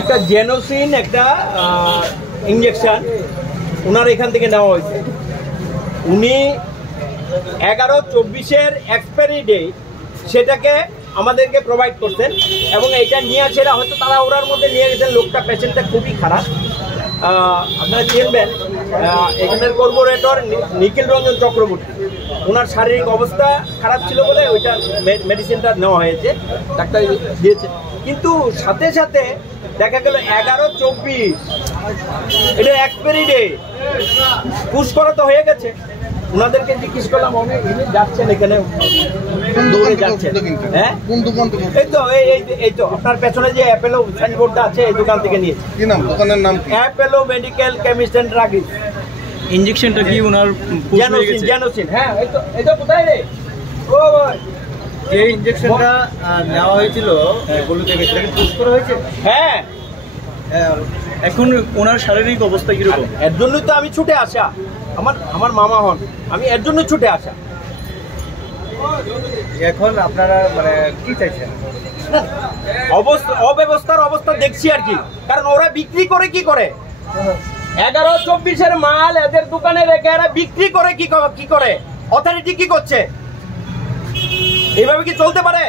একটা জেনোসিন একটা ইঞ্জেকশন ওনার এখান থেকে নেওয়া হয়েছে। উনি 11/24-এর এক্সপায়ারি ডে সেটাকে আমাদেরকে প্রোভাইড করতেন এবং এইটা নিয়ে সেটা হয়তো তারা ওরার মধ্যে নিয়ে গেছেন। লোকটা পেশেন্টটা খুবই খারাপ, আপনারা চিনবেন। এখানের কর্পোরেটর নিখিল রঞ্জন চক্রবর্তী, ওনার শারীরিক অবস্থা খারাপ ছিল বলে ওইটা মেডিসিনটা নেওয়া হয়েছে, ডাক্তার দিয়েছে। কিন্তু সাথে সাথে দেখা গেল 11/24 এটা এক্সপায়ারি ডে, পুশ করা তো হয়ে গেছে। ওনাদেরকে জিজ্ঞেস করলাম অনেক যাচ্ছেন এখানে দৌড়ে যাচ্ছেন। হ্যাঁ এই তো আপনার পেছনে যে অ্যাপেলো সাইনবোর্ডটা আছে এই দোকান থেকে নিয়েছে। কি নাম দোকানের নাম? Apollo medical chemist and druggist. ইনজেকশনটা কি ওনার জেনোসিন? হ্যাঁ এই তো কোথায় রে ও ভাই এই ইনজেকশনটা নেওয়া হয়েছিল বলু থেকে, সেটাকে পুশ করা হয়েছে। হ্যাঁ এখন ওনার শারীরিক অবস্থা কিরকম? এর জন্য তো আমি ছুটে আসা, আমার মামা হন, আমি এর জন্য ছুটে আসা। এখন আপনারা মানে কি চাইছেন? অব্যবস্থার অবস্থা দেখছি আর কি, কারণ ওরা বিক্রি করে কি করে 11/24-এর মাল এদের দোকানে রেখে এরা বিক্রি করে কি করে? অথরিটি কি করছে? এইভাবে কি চলতে পারে?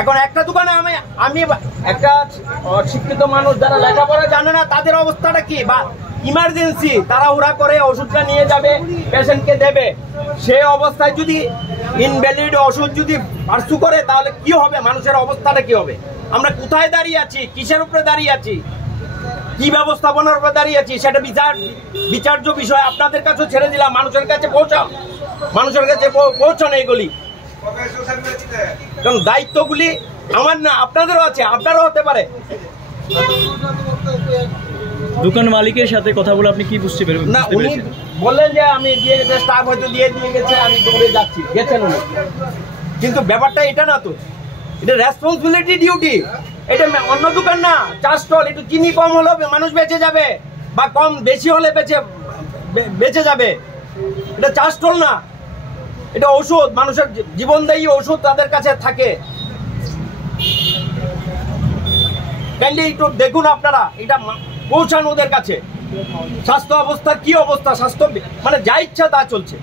এখন একটা দোকানে আমি একটা শিক্ষিত মানুষ যারা লেখাপড়া জানে না তাদের অবস্থাটা কি, বা ইমার্জেন্সি তারা ওরা করে ওষুধটা নিয়ে যাবে পেশেন্টকে দেবে, সেই অবস্থায় যদি ইনভ্যালিড ওষুধ যদি পার্সু করে তাহলে কি হবে? মানুষের অবস্থাটা কি হবে? আমরা কোথায় দাঁড়িয়ে আছি? কিসের উপরে দাঁড়িয়ে আছি? কি ব্যবস্থাপনার উপরে দাঁড়িয়ে আছি? সেটা বিচার্য বিষয়। আপনাদের কাছেও ছেড়ে দিলাম, মানুষের কাছে পৌঁছাও, মানুষের কাছে পৌঁছানো এগুলি। কারণ দায়িত্বগুলি আমার না, আপনাদেরও আছে, আপনারও হতে পারে। দোকান মালিকের সাথে কথা বলে আপনি কি বুঝতে পারবেন? না, উনি বললেন যে আমি দিয়ে গেছে, স্টাফ হয়তো দিয়ে গেছে, আমি দৌড়ে যাচ্ছি, গেছেন উনি। কিন্তু ব্যাপারটা এটা না তো, এটা রেসপন্সিবিলিটি ডিউটি। এটা অন্য দোকান না, চা স্টল। একটু চিনি কম হলেও মানুষ বেঁচে যাবে, বা কম বেশি হলে বেঁচে যাবে। এটা চা স্টল না, এটা ঔষধ, মানুষের জীবনদায়ী ঔষধ তাদের কাছে থাকে। একটু দেখুন আপনারা, এটা পৌঁছান ওদের কাছে। স্বাস্থ্য অবস্থা কি অবস্থা? স্বাস্থ্য মানে যা ইচ্ছা তা চলছে,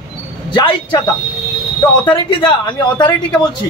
যা ইচ্ছা তা। অথরিটি আমি অথরিটিকে বলছি,